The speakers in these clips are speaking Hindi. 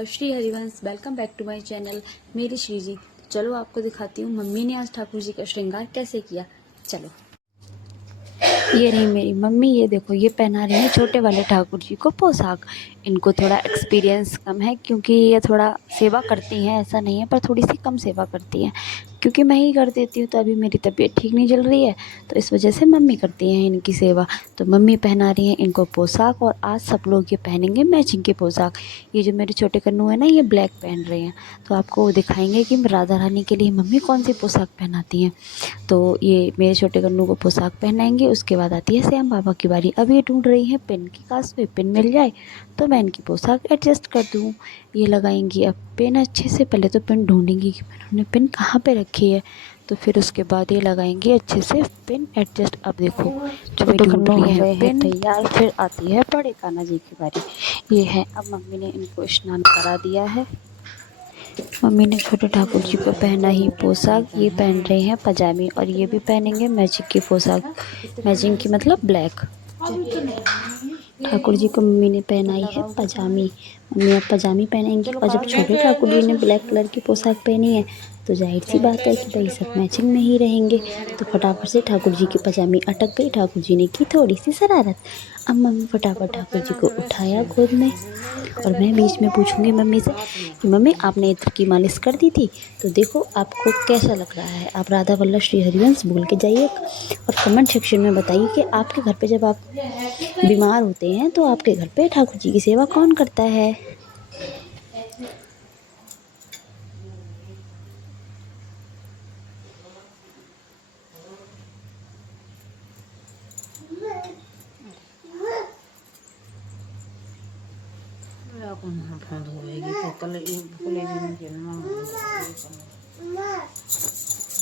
Love Shri Harivansh, welcome back to my channel मेरी श्री जी। चलो आपको दिखाती हूँ मम्मी ने आज ठाकुर जी का श्रृंगार कैसे किया। चलो, ये रही मेरी मम्मी। ये देखो, ये पहना रही है छोटे वाले ठाकुर जी को पोशाक। इनको थोड़ा एक्सपीरियंस कम है क्योंकि ये थोड़ा सेवा करती हैं, ऐसा नहीं है, पर थोड़ी सी कम सेवा करती हैं क्योंकि मैं ही कर देती हूँ। तो अभी मेरी तबीयत ठीक नहीं चल रही है तो इस वजह से मम्मी करती हैं इनकी सेवा। तो मम्मी पहना रही हैं इनको पोशाक और आज सब लोग ये पहनेंगे मैचिंग की पोशाक। ये जो मेरे छोटे कन्नू है ना, ये ब्लैक पहन रहे हैं। तो आपको दिखाएंगे कि राधा रानी के लिए मम्मी कौन सी पोशाक पहनाती हैं। तो ये मेरे छोटे कन्नू को पोशाक पहनाएंगे, उसके बाद आती है श्याम बाबा की बारी। अब ये ढूंढ रही है पेन की, काश कोई पेन मिल जाए तो मैं इनकी पोशाक एडजस्ट कर दूँ। ये लगाएंगी अब पेन अच्छे से। पहले तो पेन ढूंढेंगी कि उन्होंने पेन कहाँ पे रखी है, तो फिर उसके बाद ये लगाएंगी अच्छे से पेन एडजस्ट। अब देखो, छोटे कन्नू हो गए हैं तैयार। फिर आती है बड़े कान्हा जी की बारी। ये है, अब मम्मी ने इनको स्नान करा दिया है। मम्मी ने छोटे ठाकुर जी को पहना ही पोशाक। ये पहन रहे हैं पजामी और ये भी पहनेंगे मैचिंग की पोशाक। मैचिंग की मतलब ब्लैक। ठाकुर जी को मम्मी ने पहनाई है पजामी। मम्मी अब पजामी पहनेंगी और जब छोटे ठाकुर जी ने ब्लैक कलर की पोशाक पहनी है तो जाहिर सी बात है कि भाई सब मैचिंग में ही रहेंगे। तो फटाफट से ठाकुर जी की पजामी अटक गई। ठाकुर जी ने की थोड़ी सी शरारत। अब मम्मी फटाफट ठाकुर जी को उठाया गोद में और मैं बीच में पूछूंगी मम्मी से कि मम्मी आपने इत्र की मालिश कर दी थी, तो देखो आपको कैसा लग रहा है। आप राधा वल्लभ श्री हरिवंश बोल के जाइए और कमेंट सेक्शन में बताइए कि आपके घर पे जब आप बीमार होते हैं तो आपके घर पे ठाकुर जी की सेवा कौन करता है।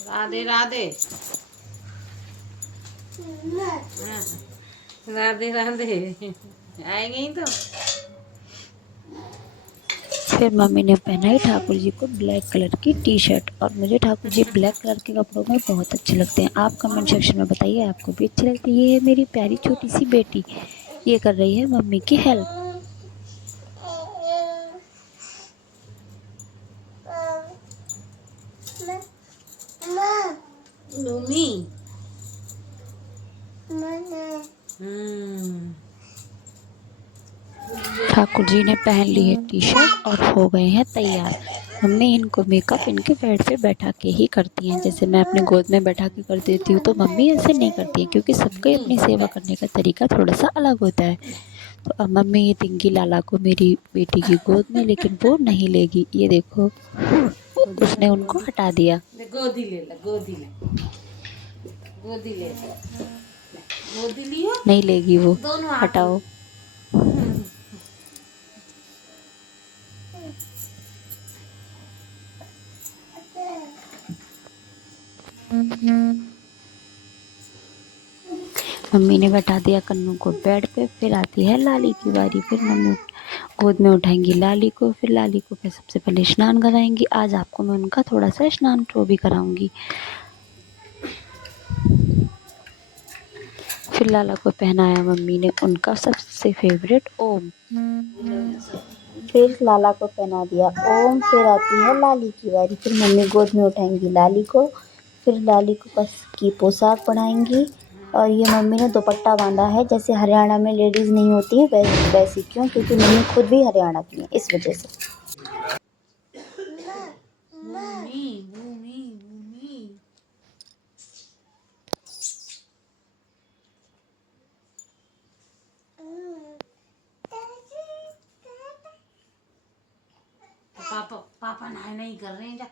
राधे राधे राधे राधे आएंगे ही तो। फिर मम्मी ने पहनाई ठाकुर जी को ब्लैक कलर की टी शर्ट। और मुझे ठाकुर जी ब्लैक कलर के कपड़ों में बहुत अच्छे लगते हैं। आप कमेंट सेक्शन में बताइए आपको भी अच्छे लगते हैं। ये है मेरी प्यारी छोटी सी बेटी, ये कर रही है मम्मी की हेल्प। लूमी ठाकुर जी ने पहन ली है टी शर्ट और हो गए हैं तैयार। मम्मी इनको मेकअप इनके बेड पे बैठा के ही करती हैं। जैसे मैं अपने गोद में बैठा के कर देती हूँ तो मम्मी ऐसे नहीं करती है क्योंकि सबको अपनी सेवा करने का तरीका थोड़ा सा अलग होता है। तो अब मम्मी ये देंगी लाला को मेरी बेटी की गोद में, लेकिन वो नहीं लेगी। ये देखो, उसने उनको हटा दिया। गोदी ले ला, गोदी ले, गोदी ले ला, गोदी लियो। नहीं लेगी वो, हटाओ। मम्मी ने बैठा दिया कन्नू को बेड पे। फिर आती है लाली की बारी। फिर मम्मी गोद में उठाएंगी लाली को। फिर लाली को फिर सबसे पहले स्नान कराएंगी। आज आपको मैं उनका थोड़ा सा स्नान तो भी कराऊंगी। फिर लाला को पहनाया मम्मी ने उनका सबसे फेवरेट ओम। फिर लाला को पहना दिया ओम। फिर आती है लाली की बारी। फिर मम्मी गोद में उठाएंगी लाली को। फिर लाली को कस की पोशाक पहनाएंगी। और ये मम्मी ने दुपट्टा बांधा है, जैसे हरियाणा में लेडीज़ नहीं होती है वैसी। क्यों? क्योंकि मम्मी खुद भी हरियाणा की है, इस वजह से। पापा पापा नहाई नहीं कर रहे हैं। जा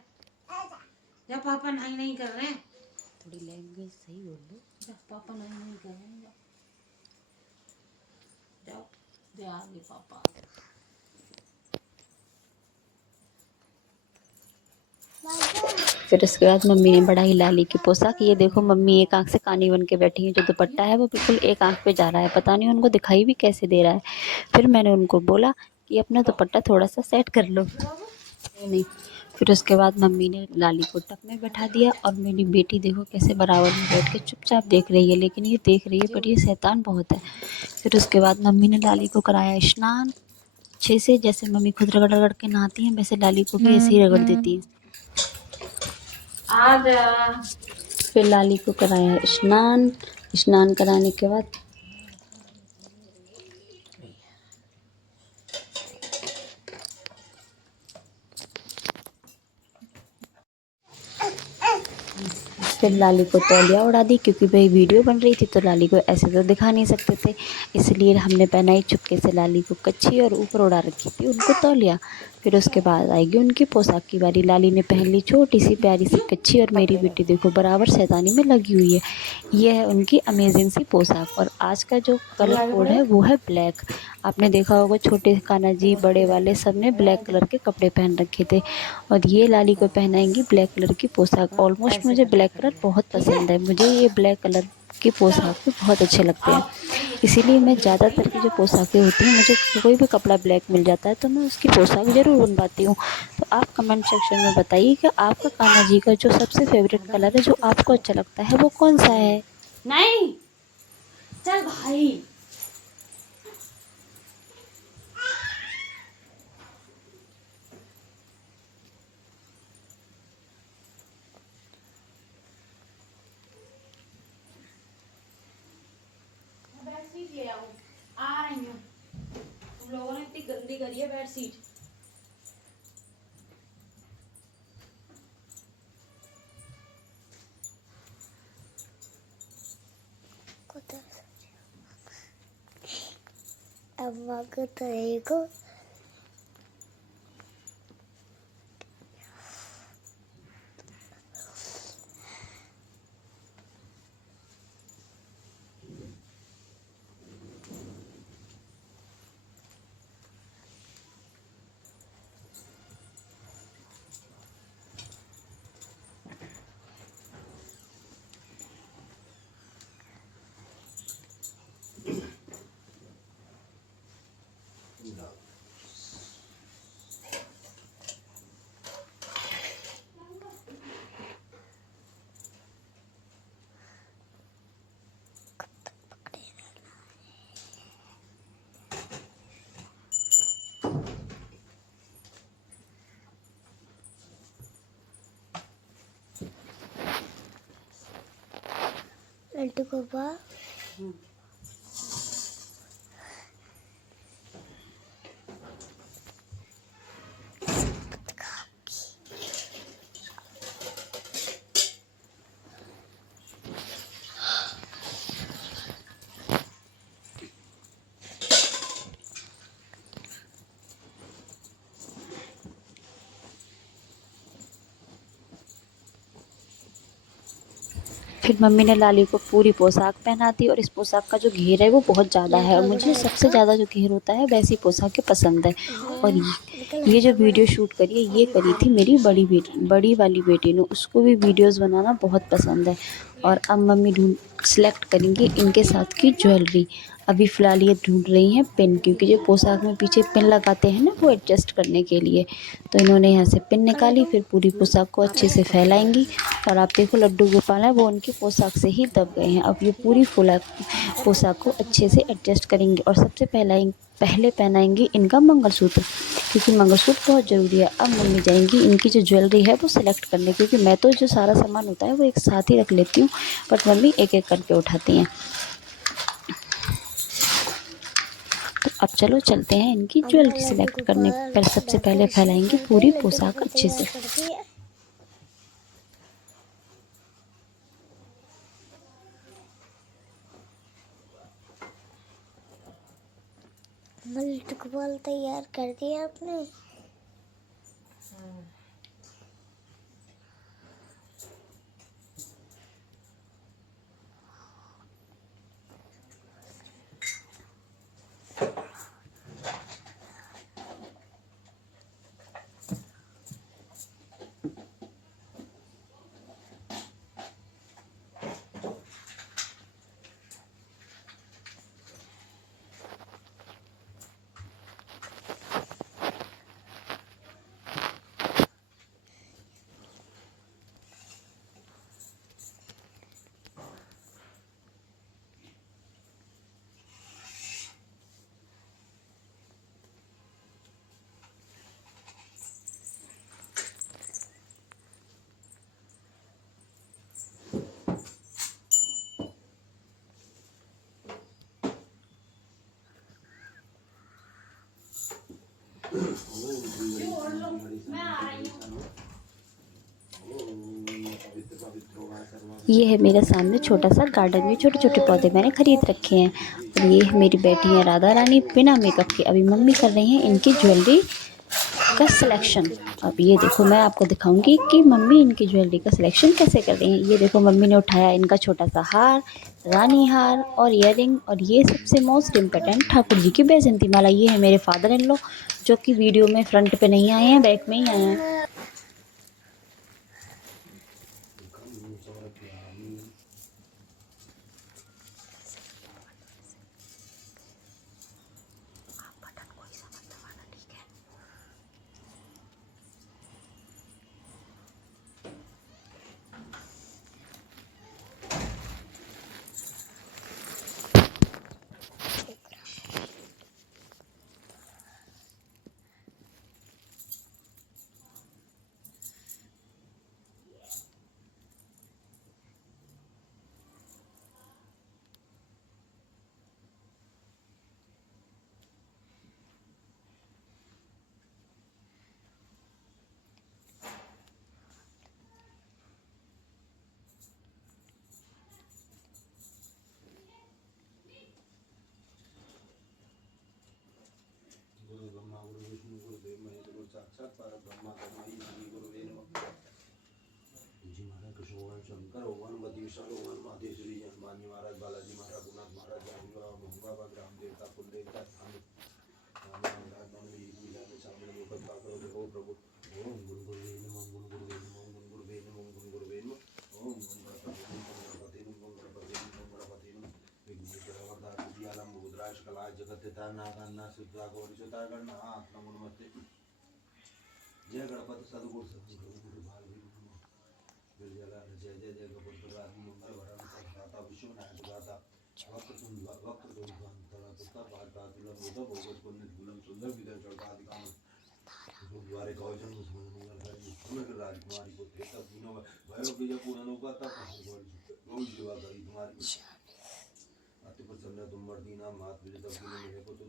जा, पापा नहाई नहीं कर रहे हैं। थोड़ी लैंग्वेज सही बोल लो। जा, पापा नहाई नहीं कर रहे हैं। जाओ जा, आगे पापा। फिर उसके बाद मम्मी ने बढ़ाई लाली की पोशाक। ये देखो, मम्मी एक आंख से कानी बन के बैठी है। जो दुपट्टा है वो बिल्कुल एक आंख पे जा रहा है, पता नहीं उनको दिखाई भी कैसे दे रहा है। फिर मैंने उनको बोला कि अपना दुपट्टा थोड़ा सा सेट कर लो। नहीं। फिर उसके बाद मम्मी ने लाली को टप में बैठा दिया और मेरी बेटी देखो कैसे बराबर में बैठ के चुपचाप देख रही है, लेकिन ये देख रही है पर ये शैतान बहुत है। फिर उसके बाद मम्मी ने लाली को कराया स्नान। अच्छे से, जैसे मम्मी खुद रगड़ रगड़ के नहाती हैं वैसे लाली को भी ऐसे ही रगड़ देती है। आ जा। फिर लाली को कराया स्नान। स्नान कराने के बाद फिर लाली को तौलिया उड़ा दी, क्योंकि भाई वीडियो बन रही थी तो लाली को ऐसे तो दिखा नहीं सकते थे, इसलिए हमने पहनाई चुपके से लाली को कच्छी और ऊपर उड़ा रखी थी उनको तौलिया। फिर उसके बाद आएगी उनकी पोशाक की बारी। लाली ने पहन ली छोटी सी प्यारी सी कच्छी, और मेरी बेटी देखो बराबर शैतानी में लगी हुई है। ये है उनकी अमेजिंग सी पोशाक। और आज का जो कलर कोड है वो है ब्लैक। आपने देखा होगा छोटे कान्हा जी बड़े वाले सब ने ब्लैक कलर के कपड़े पहन रखे थे, और ये लाली को पहनाएंगी ब्लैक कलर की पोशाक। ऑलमोस्ट मुझे ब्लैक कलर बहुत पसंद है, मुझे ये ब्लैक कलर की पोशाक भी बहुत अच्छे लगते हैं, इसीलिए मैं ज़्यादातर की जो पोशाकें होती हैं, मुझे कोई भी कपड़ा ब्लैक मिल जाता है तो मैं उसकी पोशाक ज़रूर बनवाती हूँ। तो आप कमेंट सेक्शन में बताइए कि आपका कान्हा जी का जो सबसे फेवरेट कलर है, जो आपको अच्छा लगता है, वो कौन सा है। नहीं, चल भाई। बेडशीट ले आओ, आ रही हूँ। तुम लोगों ने इतनी गंदी करी है बेडशीट। अब वक्त रहेगा। लड्डू गोपाल फिर मम्मी ने लाली को पूरी पोशाक पहना दी, और इस पोशाक का जो घेर है वो बहुत ज़्यादा है, और मुझे सबसे ज़्यादा जो घेर होता है वैसी पोशाकें पसंद है। और ये जो वीडियो शूट करी है ये करी थी मेरी बड़ी वाली बेटी ने, उसको भी वीडियोस बनाना बहुत पसंद है। और अब मम्मी सेलेक्ट करेंगी इनके साथ की ज्वेलरी। अभी फ़िलहाल ये ढूंढ रही हैं पिन, क्योंकि जो पोशाक में पीछे पिन लगाते हैं ना वो एडजस्ट करने के लिए, तो इन्होंने यहाँ से पिन निकाली। फिर पूरी पोशाक को अच्छे से फैलाएंगी, और आप देखो लड्डू गोपाल है वो उनकी पोशाक से ही दब गए हैं। अब ये पूरी फुला पोशाक को अच्छे से एडजस्ट करेंगे, और सबसे पहले पहनाएंगी इनका मंगलसूत्र, क्योंकि मंगलसूत्र बहुत ज़रूरी है। अब मम्मी जाएंगी इनकी जो ज्वेलरी है वो सिलेक्ट करने, क्योंकि मैं तो जो सारा सामान होता है वो एक साथ ही रख लेती हूँ, बट मम्मी एक एक करके उठाती हैं। तो अब चलो चलते हैं इनकी ज्वेलरी सिलेक्ट करने। पर सबसे पहले फैलाएंगे पूरी पोशाक अच्छे से। लड्डू गोपाल तैयार कर दिया आपने। ये है मेरे सामने छोटा सा गार्डन में छोटे छोटे पौधे मैंने खरीद रखे हैं। और ये है मेरी बेटी है राधा रानी, बिना मेकअप के अभी मम्मी कर रही हैं इनकी ज्वेलरी का सिलेक्शन। अब ये देखो मैं आपको दिखाऊंगी कि मम्मी इनकी ज्वेलरी का सिलेक्शन कैसे कर रही हैं। ये देखो मम्मी ने उठाया इनका छोटा सा हार, रानी हार और ईयरिंग, और ये सबसे मोस्ट इम्पोर्टेंट ठाकुर जी की बैजंती माला। ये है मेरे फादर इन लॉ जो कि वीडियो में फ्रंट पे नहीं आए हैं, बैक में ही आए हैं। गुरु ब्रह्मा गुरु विष्णु गुरुदेव महेश्वर गुरु साक्षात परब्रह्म तस्मै श्री गुरुवे नमः। जी महाराज कृष्ण भगवान शंकर भगवान गति विशाल भगवान माधेश्वरी जी हनुमान जी महाराज बालाजी महाराज गुरुनाथ महाराज जानी बाबा ग्राम देवता कुल देवता स्वामी महाराज हो प्रभु। ओम गुरु गुरुवे नमः गुरु गुरुवे नमः गुरु गुरुवे नमः गुरु गुरुवे नमः ओम गणपति नमः गणपति नमः विघ्नेश्वर वरदा सिद्धियालम बुद्राश कला जगत नागन्ना सिद्धा गौरी सुतागण नमो नमस्ते। जय गणपति सदगुरु सदगुरु गुरु भाल गिरजला जय जय जय गणपति राधि मंगल वरण संघाता विश्वनाथ गाता वक्रतुंड अंतरा तुका पाता तुलम उदय भोगत पुण्य तुलम सुंदर विदय चढ़ता अधिकाम गुरुद्वारे कौजन मुस्लिम मंगल हरि समग्र राजकुमारी को तेता दिनों भयो विजय पूर्ण का तब रोज सेवा करी तुम्हारी अति प्रसन्न तुम मर्दीना मात विजय तब दिनों मेरे को तो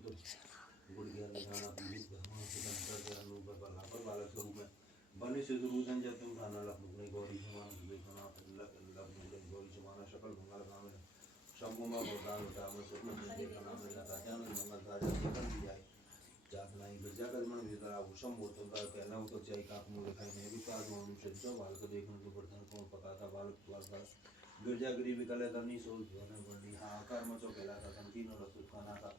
गुड़ ज्ञान निधाना पीड़ित धर्म से अंतर के अनुभव पर लापर बालक स्वरूप में बने से दुरुदन जब तुम खाना लखनऊ गौरी समान देखना लखनऊ गौरी समान सकल मंगल काम है शंभुमा भगवान राम स्वप्न देखना में लगा जान मंगल राजा देखन भी जाए जातना ही गिरजा कर मन भीतर आभूषण होतों का कहना हो तो चाहिए काक मुझे खाई मैं भी काल मनुष्य जो बालक देखने को बर्तन कौन पकाता बालक बालक गिरजा गरीबी कले करनी सोच बने बड़ी हाहाकार मचो कहलाता संकीर्ण रसुल खाना था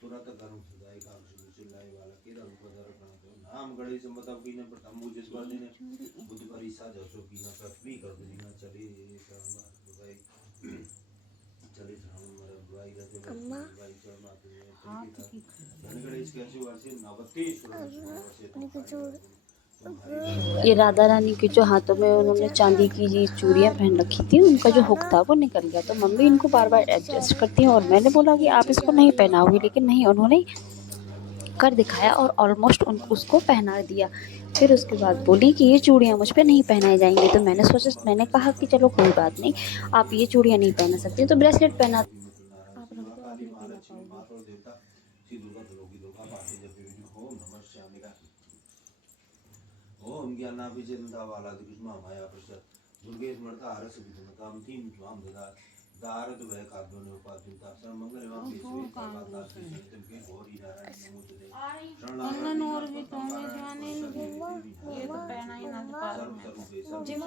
तुरंत गर्म सदाई का चिल्लाई वाला के रंग बदर करना नाम गढ़ी से मतलब की ने प्रथम मुझे इस बार ने बुद्ध परीक्षा जसो की ना पृथ्वी कर दी ना चली भाई चली श्रावण मरे भाई रहते भाई चल माते धनगढ़ इस कैसे वर्षे 90 ये राधा रानी के जो हाथों में उन्होंने चांदी की जी चूड़ियाँ पहन रखी थी, उनका जो हुक था वो निकल गया। तो मम्मी इनको बार बार एडजस्ट करती हैं और मैंने बोला कि आप इसको नहीं पहनाओगी, लेकिन नहीं, उन्होंने कर दिखाया और ऑलमोस्ट उसको पहना दिया। फिर उसके बाद बोली कि ये चूड़ियाँ मुझ पे नहीं पहनाई जाएंगी। तो मैंने कहा कि चलो कोई बात नहीं, आप ये चूड़ियाँ नहीं पहना सकती तो ब्रेसलेट पहना। ओम ज्ञानाभिचंदा वाला दुष्मा माया प्रसाद दुर्गेश मरता हरस विधुन काम तीन स्वाम ददा दारद वह काव्यों ने उपादिता सर्वमंगल एवं विश्व परमात्मा श्री सत्यम के गौरी नारायण नमोस्तुते शरणागत और भी तो में जाने ये तो पहना ही ना सर्व सर्वे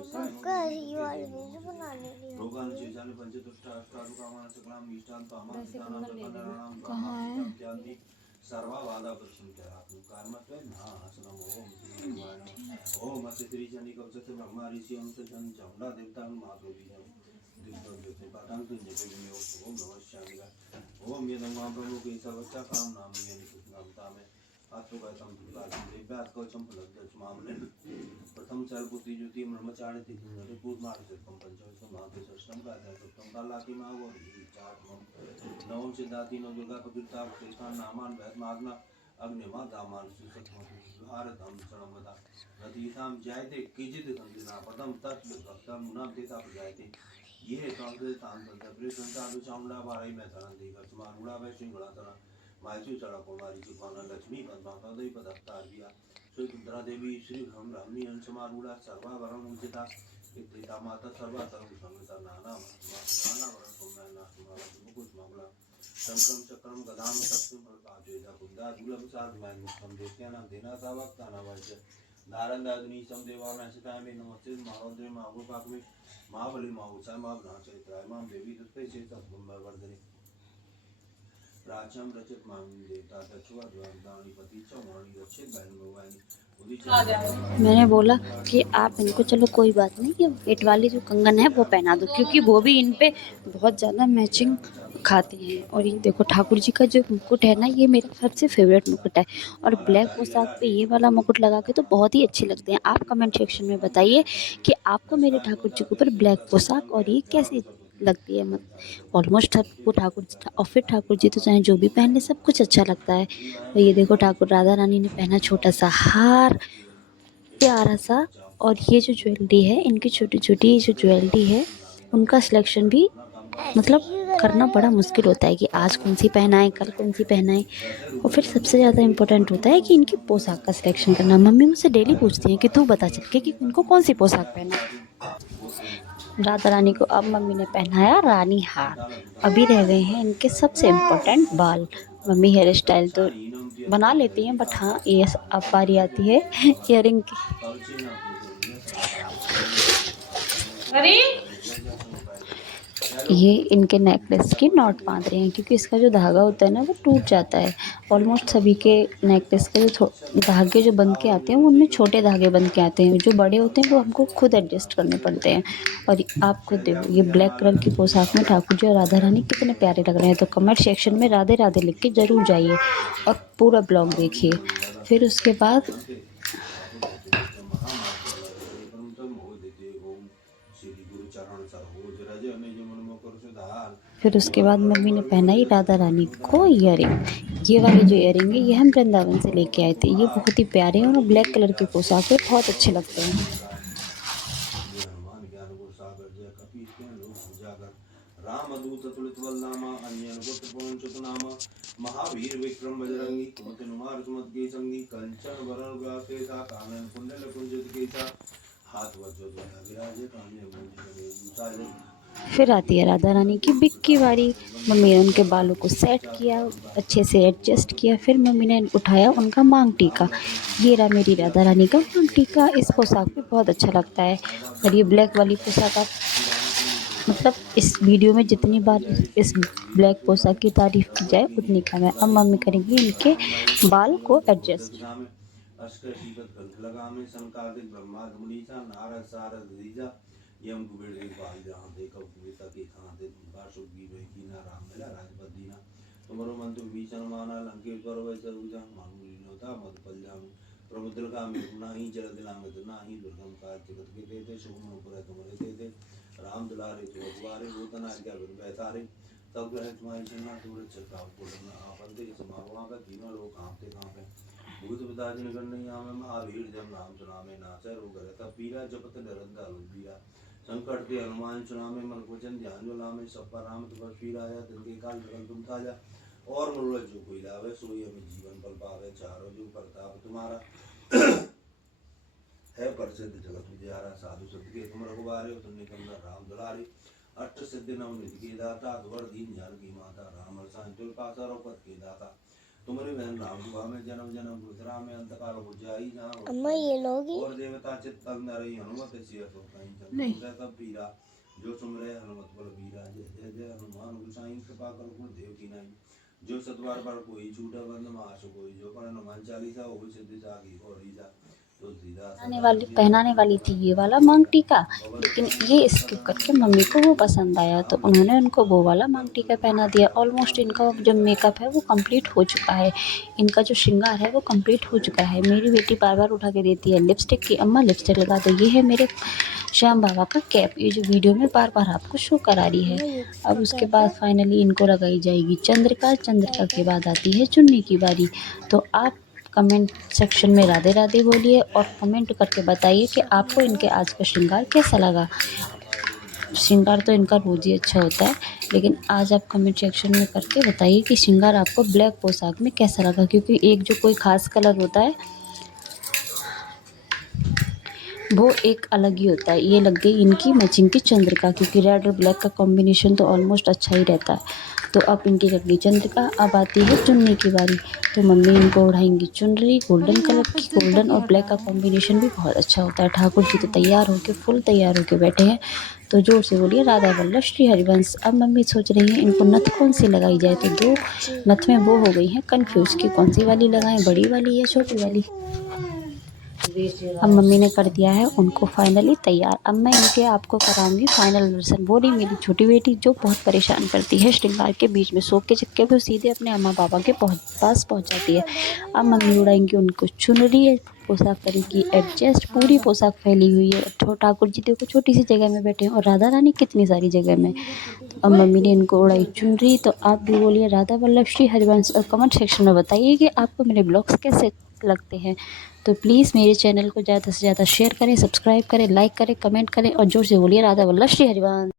उसका ही वाली वीडियो बनाने के लिए रोगान चेतन पंचतुष्टा अष्टादु कामान सकलाम इष्टान कामान दानाम प्रकरणाम कहाँ है सर्वा वादा प्रश्न क्या आपने कर्मत्व ना हसनम ओम अस्य त्रिजनी कवचते ब्रह्मा ऋषि अंश जन चामुंडा देवता मातो बीजम दिव्य पादान तुम जपे में ओम नमः शिवाय ओम ये नमः प्रभु के सवच्चा काम नाम ये निकुतनामता में आत्मगतम दुर्गादि दिव्यात कवचम फलद्दच मामले प्रथम चलपुति ज्योति ब्रह्मचारी तिथि पूर्व मार्ग सत्तम पंचम माते षष्ठम का सप्तम कालाति माव और चारम नवम सिद्धाति नव दुर्गा पवित्रता कृष्ण नामान वैद मागना अग्निमा दामान सुसत्म भारतम शरणमता नतीताम जायते किजित संजना पदम तत्व भक्तम मुनाम तेता जायते ये कांग्रेस तांत्र प्रिय संतान चामुंडा बाराई में तरण दी खर्चमा रूड़ा वै सिंगड़ा तरण मायचू चढ़ा कुमारी चुपाना लक्ष्मी पद्माता देवी पदत्तार दिया श्री कुंद्रा देवी श्री हम रामनी अंशमारूढ़ा सर्वा वरम उचिता पिता माता सर्वा तरम संगता नाना नाना वरम सोमना नासुमाला मुकुट मामला शंकरम चक्रम गदाम सत्यम प्रकाशेता कुंदा दुर्लभ साध मैं मुक्तम देत्याना देना तावक्ता नवाच नारंद अग्नि समदेवा मैं सिताय में नमस्ते महावद्रे महागोपाक में महाबली महाउषा महाचरित्राय मां देवी दुष्टे से तत्वंबर वर्धने राजम रचित मामी देवता दक्षवा द्वारदानी पति चौवाणी रक्षित बहन भवानी मैंने बोला कि आप इनको चलो कोई बात नहीं, ये पेट वाली जो कंगन है वो पहना दो, क्योंकि वो भी इन पे बहुत ज़्यादा मैचिंग खाते हैं। और ये देखो ठाकुर जी का जो मुकुट है ना, ये मेरा सबसे फेवरेट मुकुट है। और ब्लैक पोशाक पे ये वाला मुकुट लगा के तो बहुत ही अच्छे लगते हैं। आप कमेंट सेक्शन में बताइए कि आपको मेरे ठाकुर जी के ऊपर ब्लैक पोशाक और ये कैसी लगती है। मत ऑलमोस्ट सबको ठाकुर और फिर ठाकुर जी तो चाहे जो भी पहन ले सब कुछ अच्छा लगता है। और ये देखो ठाकुर राधा रानी ने पहना छोटा सा हार प्यारा सा। और ये जो ज्वेलरी है, इनकी छोटी छोटी जो ज्वेलरी है उनका सिलेक्शन भी मतलब करना बड़ा मुश्किल होता है कि आज कौन सी पहनाएं, कल कौन सी पहनाएं। और फिर सबसे ज़्यादा इम्पोर्टेंट होता है कि इनकी पोशाक का सिलेक्शन करना। मम्मी मुझसे डेली पूछती हैं कि तू बता चल के कि उनको कौन सी पोशाक पहना। राधा रानी को अब मम्मी ने पहनाया रानी हार। अभी रह गए हैं इनके सबसे इम्पोर्टेंट बाल। मम्मी हेयर स्टाइल तो बना लेती हैं, बट हाँ ये अब बारी आती है ईयरिंग की। ये इनके नेकलेस की नॉट बांध रहे हैं, क्योंकि इसका जो धागा होता है ना वो टूट जाता है। ऑलमोस्ट सभी के नेकलेस के जो धागे जो बंध के आते हैं वो उनमें छोटे धागे बंध के आते हैं, जो बड़े होते हैं वो हमको खुद एडजस्ट करने पड़ते हैं। और आप खुद देखो ये ब्लैक कलर की पोशाक में ठाकुर जी और राधा रानी कितने प्यारे लग रहे हैं। तो कमेंट सेक्शन में राधे राधे लिख के ज़रूर जाइए और पूरा ब्लॉग देखिए। फिर उसके बाद मम्मी ने पहनाई राधा रानी को ईयरिंग। ये वाले जो ईयरिंग है ये हम वृंदावन से लेके आए थे। ये बहुत ही प्यारे हैं और ब्लैक कलर की पोशाक है, बहुत अच्छे लगते हैं। रामदूत तुलित बलनामा अन्य गुप्त पवन चतुनाम महावीर विक्रम बजरंगी कुमति नुमार सुमत के संगी कंचन वरण व्यासेता कानन कुंडल कुंजित केसा हाथ वज्र विराजे कान्य मूंज दूसारे। फिर आती है राधा रानी की बिग की बारी। मम्मी ने उनके बालों को सेट किया, अच्छे से एडजस्ट किया। फिर मम्मी ने उठाया उनका मांग टीका। ये रहा मेरी राधा रानी का मांग टीका। इस पोशाक पे बहुत अच्छा लगता है। और ये ब्लैक वाली पोशाक आप मतलब इस वीडियो में जितनी बार इस ब्लैक पोशाक की तारीफ की जाए उतनी कम है। अब मम्मी करेंगी इनके बाल को एडजस्ट। यम कुबेर देव बाल जहाँ देखो कुबेता के कहाँ दे तुमका सुखी वे की ना राम मिला राजपद दीना तुम्हारो मन तो विचन माना लंकेश्वर वै सरुजा मानुली नोता मधुपल जामु प्रमुद्र का में ना ही जल दिला में तो ना ही दुर्गम का जगत के देते शुभ मुकुर तुम्हारे देते राम दुलारे तो दुआरे भूतना क्या बिन बेतारे तब ग्रह तुम्हारी जन्ना दूर चलता पूर्ण आपंते समावणा का तीनों लोग कांपते कांपे भूत पिताजी निकल नहीं आवे महावीर जब नाम सुनामे नाचे रो करे तब पीरा जपत डरंदा रुबीरा संकट के हनुमान चुनामे मन वचन ध्यान जो लामे सब पर राम तुम पीर आया तिनके काल सकल तुम ताजा और मनोरथ जो कोई लावे सोई हमें जीवन पल पावे चारों जो प्रताप तुम्हारा है प्रसिद्ध जगत विद्यारा साधु संत के तुम रघुबारे तुम निकंदन राम दुलारे अष्ट सिद्धि नव निधि के दाता द्वार दीन जानकी माता राम रसायन तुल पासा रोपत के दाता तुम्हारे बहन राम दुआ में जन्म जन्म गुजरा में अंतकाल हो जाई जहाँ अम्मा ये लोगी और देवता चित्त अंदर ही हनुमत सिय तो कहीं जब तब पीरा जो सुमरे हनुमत बल बीरा जय जय हनुमान गोसाई कृपा करो गुण देव की नहीं जो सतवार पर कोई झूठा बंद मास कोई जो पर हनुमान चालीसा हो सिद्धि जागी और रीजा पहनाने वाली थी ये वाला मांग टीका, लेकिन ये स्किप करके मम्मी को वो पसंद आया तो उन्होंने उनको वो वाला मांग टीका पहना दिया। ऑलमोस्ट इनका जो मेकअप है वो कंप्लीट हो चुका है, इनका जो श्रृंगार है वो कंप्लीट हो चुका है। मेरी बेटी बार बार उठा के देती है लिपस्टिक की, अम्मा लिपस्टिक लगा दो। ये है मेरे श्याम बाबा का कैप, ये जो वीडियो में बार बार आपको शो करा रही है। अब उसके बाद फाइनली इनको लगाई जाएगी चंद्रिका। चंद्रिका के बाद आती है चुन्नी की बारी। तो आप कमेंट सेक्शन में राधे राधे बोलिए और कमेंट करके बताइए कि आपको इनके आज का श्रृंगार कैसा लगा। श्रृंगार तो इनका रोज ही अच्छा होता है, लेकिन आज आप कमेंट सेक्शन में करके बताइए कि श्रृंगार आपको ब्लैक पोशाक में कैसा लगा, क्योंकि एक जो कोई ख़ास कलर होता है वो एक अलग ही होता है। ये लग गई इनकी मैचिंग की चंद्रिका, क्योंकि रेड और ब्लैक का कॉम्बिनेशन तो ऑलमोस्ट अच्छा ही रहता है। तो अब इनकी लग गई चंद्रिका। अब आती है चुन्नी की बारी। तो मम्मी इनको ओढ़ाएंगी चुनरी गोल्डन कलर की। गोल्डन और ब्लैक का कॉम्बिनेशन भी बहुत अच्छा होता है। ठाकुर जी तो तैयार होके फुल तैयार होके बैठे हैं। तो जोर से बोलिए राधा वल्लभ श्री हरिवंश। अब मम्मी सोच रही हैं इनको नथ कौन सी लगाई जाए। तो दो नथ में वो हो गई हैं कन्फ्यूज़ कि कौन सी वाली लगाएं, बड़ी वाली या छोटी वाली। अब मम्मी ने कर दिया है उनको फाइनली तैयार। अब मैं इनके आपको कराऊंगी फाइनल दर्शन। वो रही मेरी छोटी बेटी जो बहुत परेशान करती है श्रृंगार के बीच में। शौक के चक्कर में सीधे अपने अम्मा पापा के पास पहुंच जाती है। अब मम्मी उड़ाएंगी उनको चुनरी, पोशाक करेगी एडजस्ट। पूरी पोशाक फैली हुई है। ठाकुर जी देखो छोटी सी जगह में बैठे हैं और राधा रानी कितनी सारी जगह में। तो अब मम्मी ने इनको उड़ाई चुनरी। तो आप भी बोलिए राधा वल्लभ श्री हरिवंश और कमेंट सेक्शन में बताइए कि आपको मेरे ब्लॉग्स कैसे लगते हैं। तो प्लीज़ मेरे चैनल को ज़्यादा से ज़्यादा शेयर करें, सब्सक्राइब करें, लाइक करें, कमेंट करें और जोर से बोलिए राधा वल्लभ श्री हरिवंश।